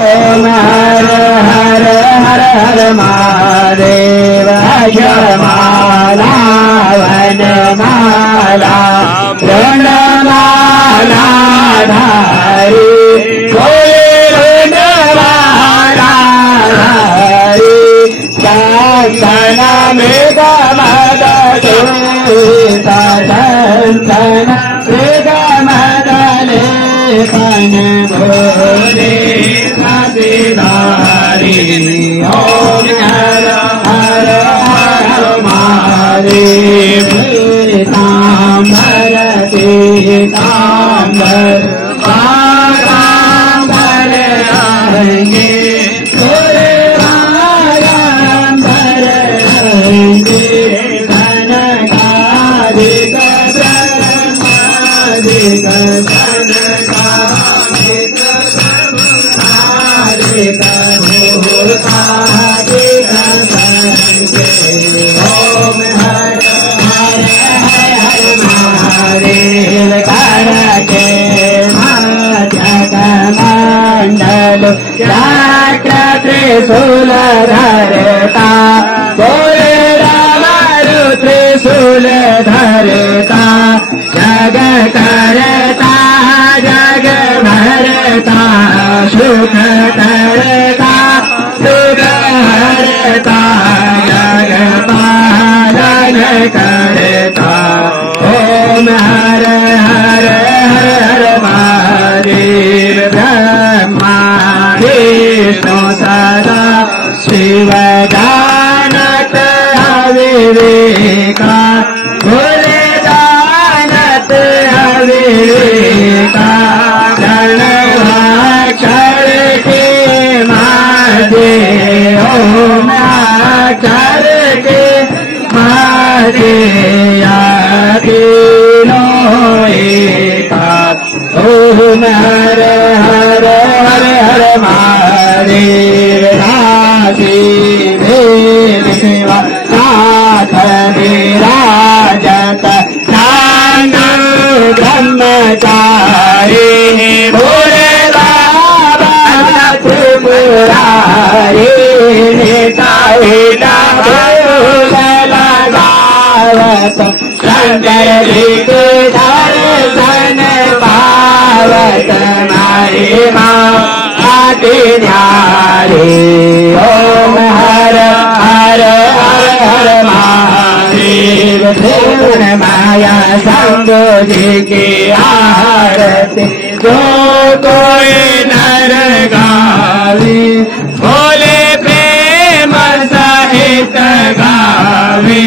ओम हर हर हर हर महादेव अजमाला वनमाला ऋणमाला धारी कोई ऋणमाला धारी संतन मृगमद दूता संतन मृगमदले पन भोले ससिधारी ओम हर हर हर महादेव पीताम्बर पीताम्बर पाराम्बर आएंगे सूर्याम्बर आएंगे कनकाधिक ब्रह्माधिक कनकाधिक ब्रह्माधिक भूताधिक संगे ओम हर हर हर महादेव करके जगमंडल चक्र त्रिशूल धरता बोले रामारु त्रिशूल धरता जग करता जग भरता सुख करता दुख हरता जग पालन करता ओम हर हर हर महादेव ब्रह्मा विष्णु सदा शिव जानत अविवेका भोले जानत अविवेका क्षर के मादे ओम अक्षर के मादे तीनों एका ओम हर हर हर हर महादेव राशि देव शिवा नाथ विराजत नानु ब्रह्मचारी भोले बाबा त्रिपुरारी लगावत शंकर जी के दर्शन पावत नारी माँ आदि न्यारी ओम हर हर हर हर महादेव त्रिपुर माया शंभु जी की आरती जो कोई नर गावे भोले प्रेम सहित गावे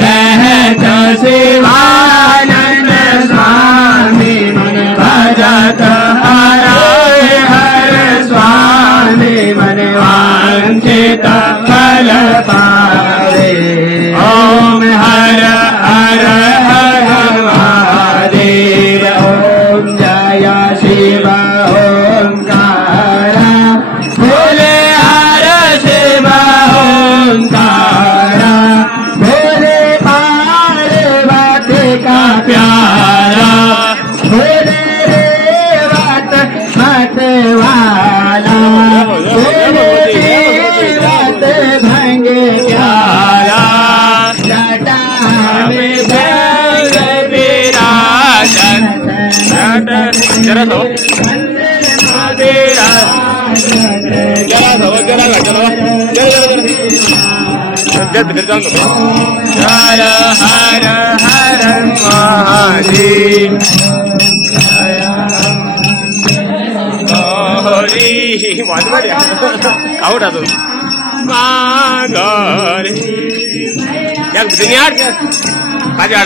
कहत शिवानंद स्वामी मन भजत हराय हर स्वामी मन वांछित फल पावे ओम हर हर हर महादेव ओम जय शिव ओंकारा भोले हर शिव ओंकारा भोले पार्वती का प्यारा भोले रेवत मतवाला भोले रेवत भंग प्यारा जटा में भंग विराजन जरा दो हर हर हर महादेव आवडा तो मागर यार दुनिया माझ्या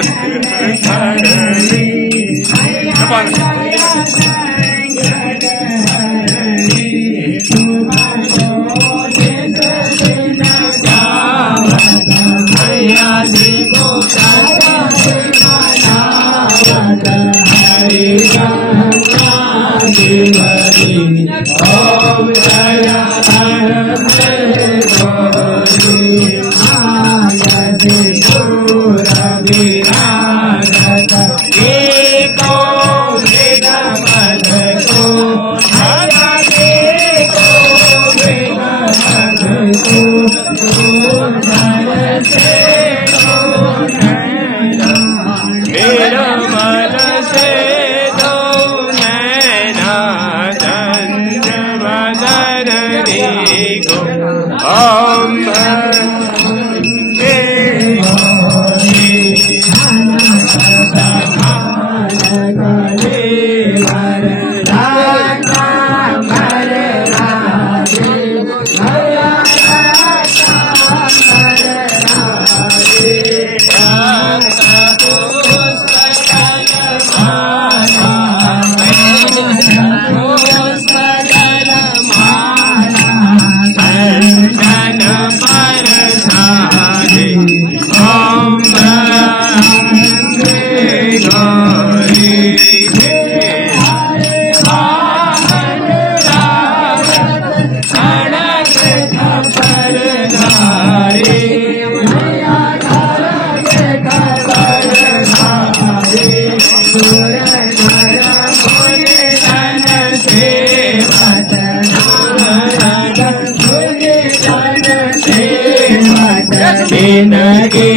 जिंदगी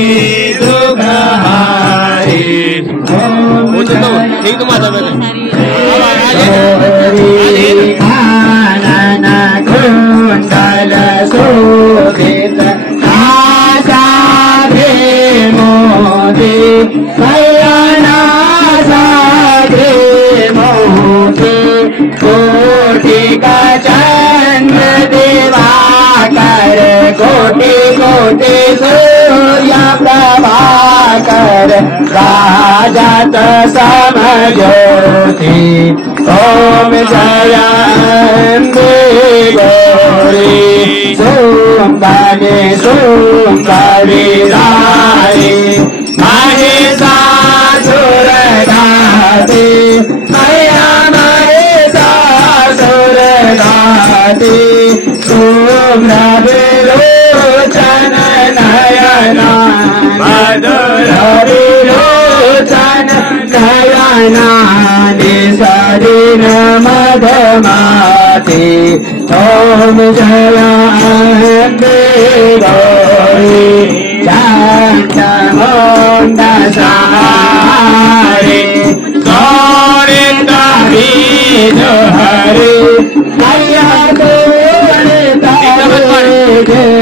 दुख हारी ठीक तुम्हारा आनन कुंडल शोभित आशा मोदी कल्याणा मोदी कोटि का चंद्र दिवाकर कोटि कोटि सूर्य प्रभाकर राजत समज्योति ओम जयंती गौरी सुंदरी सुंदरी रानी महिषासुर दाती मैया महिषासुर दाती सुम्रविलोचन नयना मधुर विलोचन नयना निसरिन मधमाती ओम जयंती गौरी चंद्रमुंड सहारे गौरी बीज हरे मैया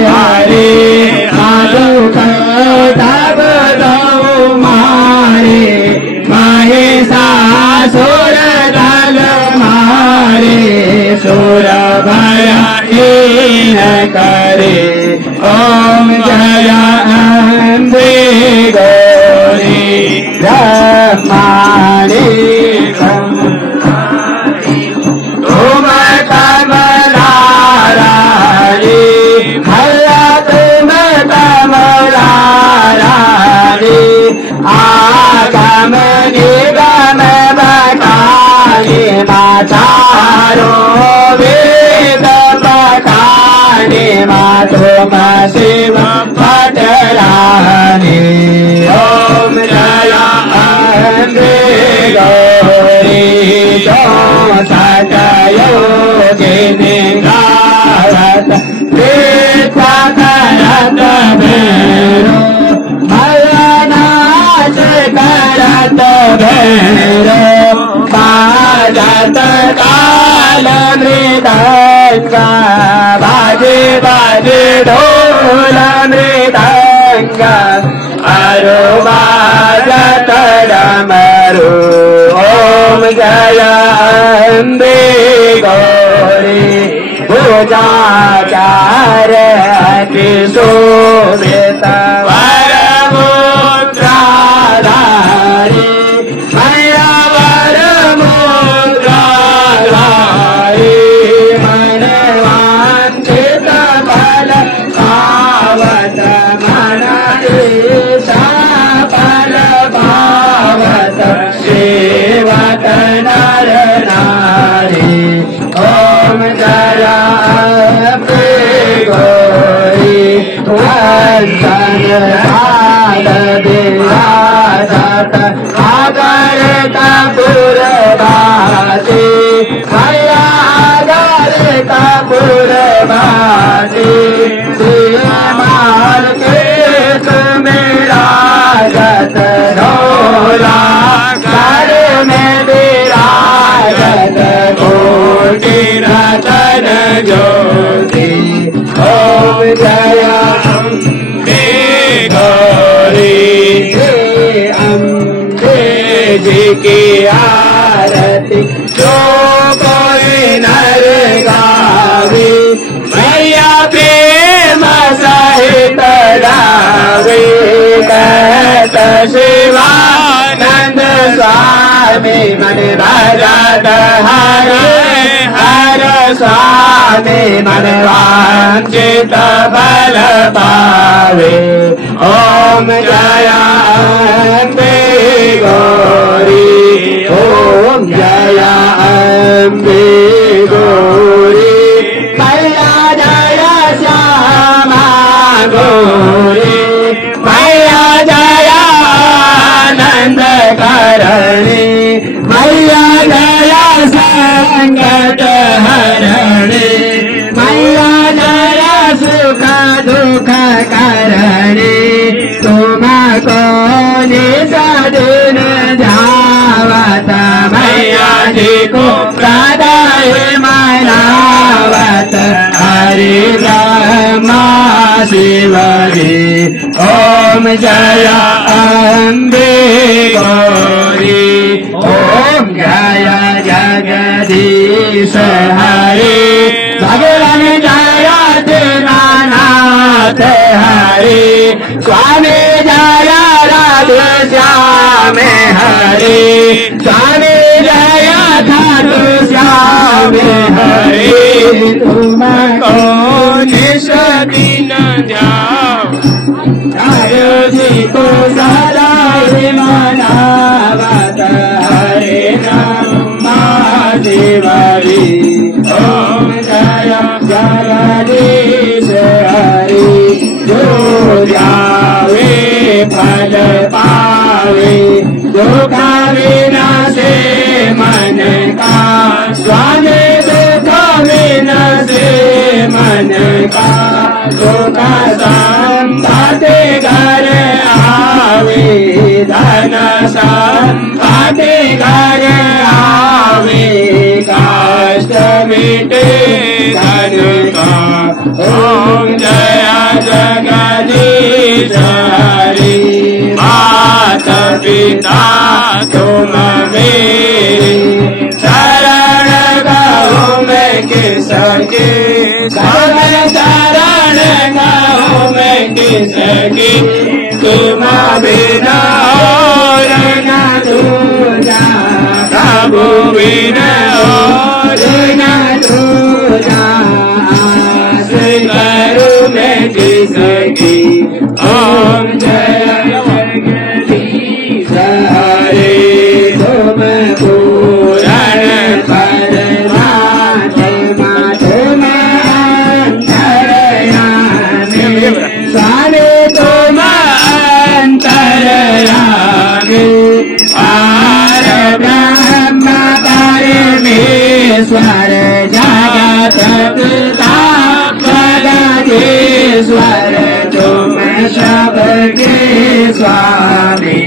हरे आदो तब मारे महिषासुर दल मारे सुर भयहीन करे ओम जयंती गौरी ब्रह्माणी तुम कमलारानी भैया तुम कमलारानी आगम निगम बकानी माचारो वेद बकानी तुम शिव पटरानी ओम जयंती गौरी योगिनी गावत वृथा करत भैरो भयनाश करत भैरो बाजत काल मृदंग बाजे बाजे ढोल मृदंग अरो बाजत डमरू ओम जयंती गौरी पूजाचार अति शोभित वरमुद्राधारी मैया वरमुद्राधारी मनवांछित फल पावत मन फल पावत सेवत नर नारी ओम जयंती गौरी वंदन काल विराजत आगर कपूरवासी मैया आगर कपूरवासी श्रीमान के मेराजत ढोला घर में विराजत कोटि रतन ज्योति ओम जयंती गौरी अम्बे जी की आरती जो कोई नर गावे मैया प्रेम सहित गावे कहत शिवानंद स्वामी मन भजत हर स्वामी मन वांछित फल पावे ओम जयंती गौरी ओम जयंती गौरी मैया जय श्यामा गौरी मैया जय आनंद करणी मैया जय संकट हरणी ओम जय अम्बे गौरी ओम जय जगदीश हरे भगवान जय दीनानाथ हरे स्वामी जय राधे श्याम हरे स्वामी जय खाटू श्याम हरे तुम निश दिन ध्यान जी को सदा मनावत हरे नाम देवरी ओम जय जगदीश हरे जो जावे फल पावे दुख विनाशे मन का स्वामी दुख विनाशे मन का दुख संपत्ति घर आवे धन संपत्ति घर आवे कष्ट मिटे धन का ओम जय जगदीश हरे मात पिता तुम मेरे शरण गाओ मैं किसके सब शरण गाओ मैं किसके तुम बिना और न दूजा प्रभु बिना और न दूजा आश्रय करूं मैं किसकी ओम जय जगदीश हरे तुम पूरण परमात्मा तुम अंतर्यामी स्वामी तुम अंतर्यामी पार ब्रह्म परमेश्वर जगत पिता जगदीश्वर तुम सबके स्वामी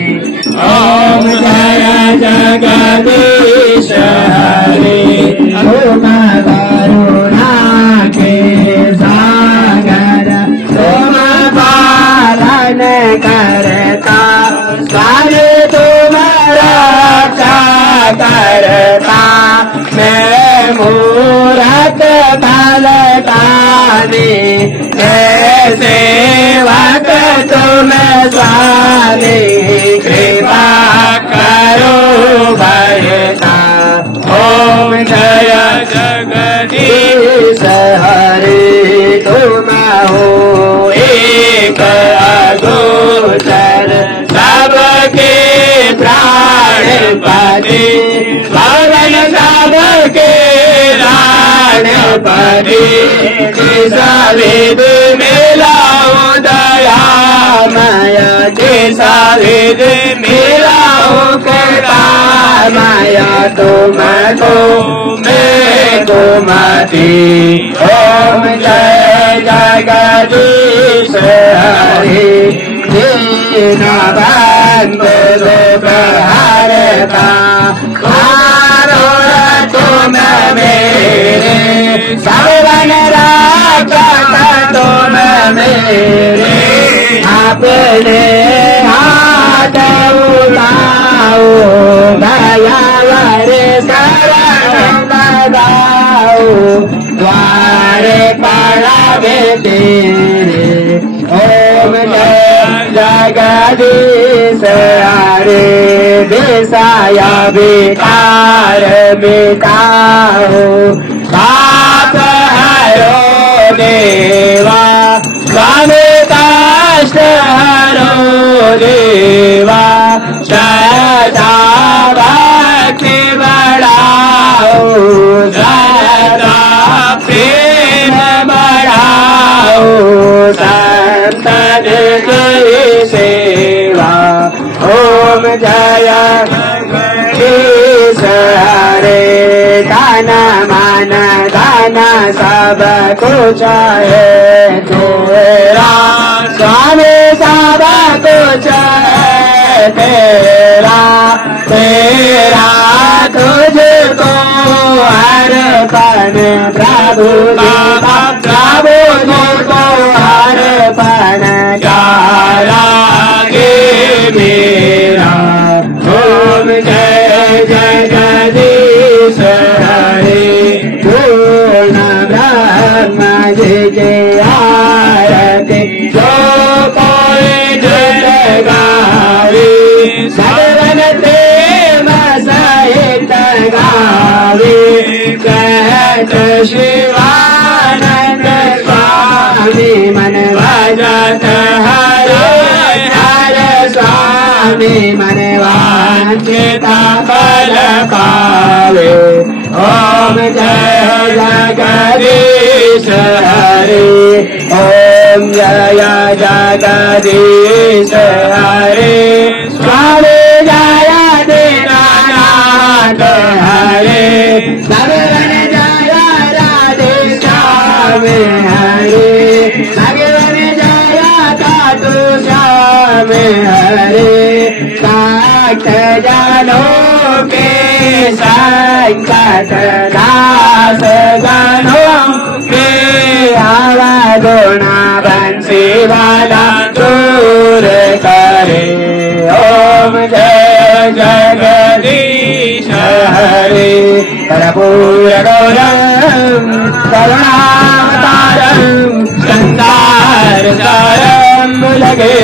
ओम जय जगदीश हरे तुम करुणा के सागर तुम पालन करता स्वामी तुम रक्षा करता मैं मूरत फलदानी सेवक तुम स्वामी कृपा करो भरता ओम जय जगदीश हरे तुम हो एक अगोचर सबके प्राणपति भगवान सबके प्राणपति वेद मिलाओ दयामय जैसा वेद मिलाओ कृपामय तुमको मैं कुमति ओम जय जगदीश हरे दीन बंधु दुःखहरता तुम मेरे सर्वन रक्षक तुम मेरे अपने हाथ उठाओ दयावर शरण लगाओ द्वारे पड़ावे तेरे ओम जय जगदीश हरे विषया विकार मिटाओ पाप हरो देवा स्वामी कष्ट हरो देवा श्रद्धा भक्ति बढ़ाओ श्रद्धा प्रेम बढ़ाओ संतन की सेवा ओम जय जगदीश हरे दान मान दान सब कुछ है तेरा स्वामी सब कुछ है तेरा तेरा तुझको अर्पण प्रभु प्रभु को अर्पण काला शिवानंद स्वामी मन भजत हरे हरे स्वामी मन वांछिता फल पावे ओम जय जगदीश हरे ओम जय जगदीश हरे स्वामी जय दीनानाथ हरे भगवान जय राधे श्याम हरे भगवान जय खाटू श्याम हरे काट जानो के संकट नाश गणों के आवा गुणा बंसी वाला दूर करे ओम जय जगदीश हरे कर्पूर गौरम करुणावतारम संसार सारम लगे